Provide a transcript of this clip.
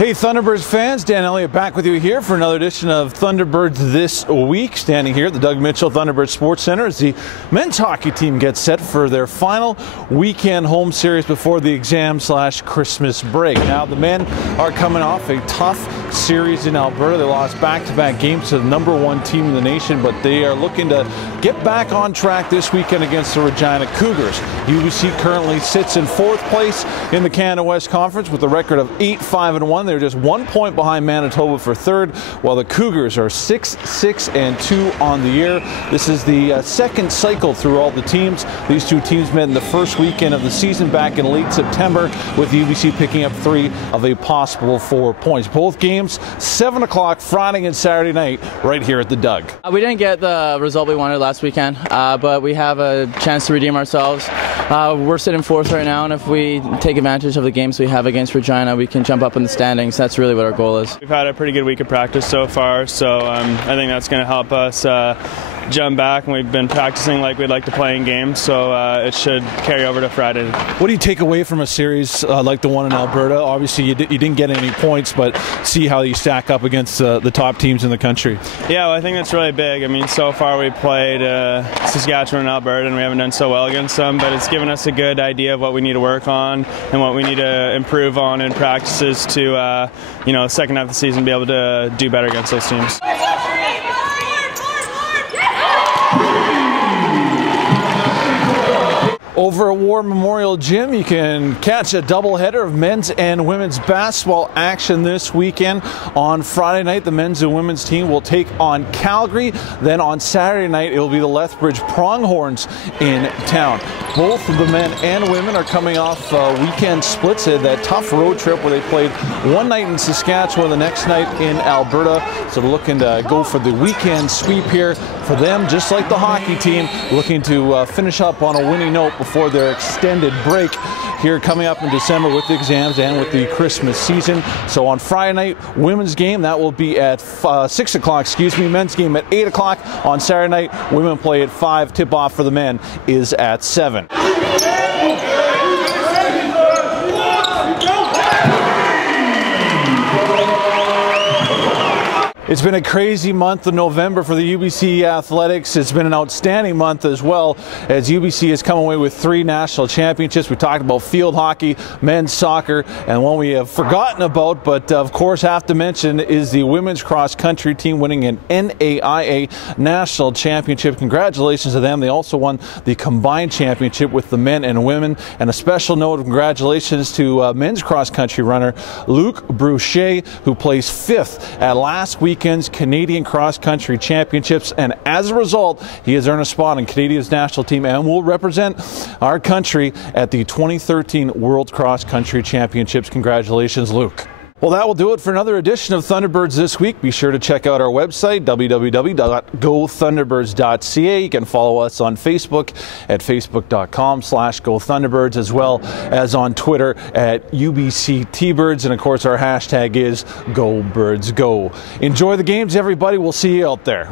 Hey Thunderbirds fans, Dan Elliott back with you here for another edition of Thunderbirds This Week. Standing here at the Doug Mitchell Thunderbirds Sports Center as the men's hockey team gets set for their final weekend home series before the exam/Christmas break. Now the men are coming off a tough series in Alberta. They lost back-to-back games to the #1 team in the nation, but they are looking to get back on track this weekend against the Regina Cougars. UBC currently sits in 4th place in the Canada West Conference with a record of 8-5-1. They're just 1 point behind Manitoba for 3rd, while the Cougars are 6-6-2 on the year. This is the second cycle through all the teams. These two teams met in the first weekend of the season back in late September, with UBC picking up 3 of a possible 4 points. Both games 7 o'clock Friday and Saturday night right here at the Doug. We didn't get the result we wanted last weekend, but we have a chance to redeem ourselves. We're sitting 4th right now, and if we take advantage of the games we have against Regina, we can jump up in the standings. That's really what our goal is. We've had a pretty good week of practice so far, so I think that's going to help us jump back, and we've been practicing like we'd like to play in games, so it should carry over to Friday. What do you take away from a series like the one in Alberta? Obviously you didn't get any points, but see how you stack up against the top teams in the country. Yeah, well, I think that's really big. I mean, so far we played Saskatchewan and Alberta, and we haven't done so well against them, but it's given us a good idea of what we need to work on and what we need to improve on in practices to, second half of the season be able to do better against those teams. Over at War Memorial Gym, you can catch a doubleheader of men's and women's basketball action this weekend. On Friday night, the men's and women's team will take on Calgary. Then on Saturday night, it will be the Lethbridge Pronghorns in town. Both of the men and women are coming off weekend splits. They had that tough road trip where they played one night in Saskatchewan, the next night in Alberta. So they're looking to go for the weekend sweep here for them, just like the hockey team, looking to finish up on a winning note before their extended break here coming up in December with the exams and with the Christmas season. So on Friday night, women's game, that will be at 6 o'clock, men's game at 8 o'clock. On Saturday night, women play at 5. Tip-off for the men is at 7. It's been a crazy month of November for the UBC Athletics. It's been an outstanding month as well, as UBC has come away with 3 national championships. We talked about field hockey, men's soccer, and one we have forgotten about, but of course have to mention, is the women's cross country team winning an NAIA national championship. Congratulations to them. They also won the combined championship with the men and women. And a special note of congratulations to men's cross country runner Luc Bruchet, who placed 5th at last week's Canadian Cross Country Championships, and as a result, he has earned a spot in Canadia's national team and will represent our country at the 2013 World Cross Country Championships. Congratulations, Luke. Well, that will do it for another edition of Thunderbirds This Week. Be sure to check out our website, www.gothunderbirds.ca. You can follow us on Facebook at facebook.com/GoThunderbirds, as well as on Twitter at UBCTBirds. And of course, our hashtag is GoBirdsGo. Enjoy the games, everybody. We'll see you out there.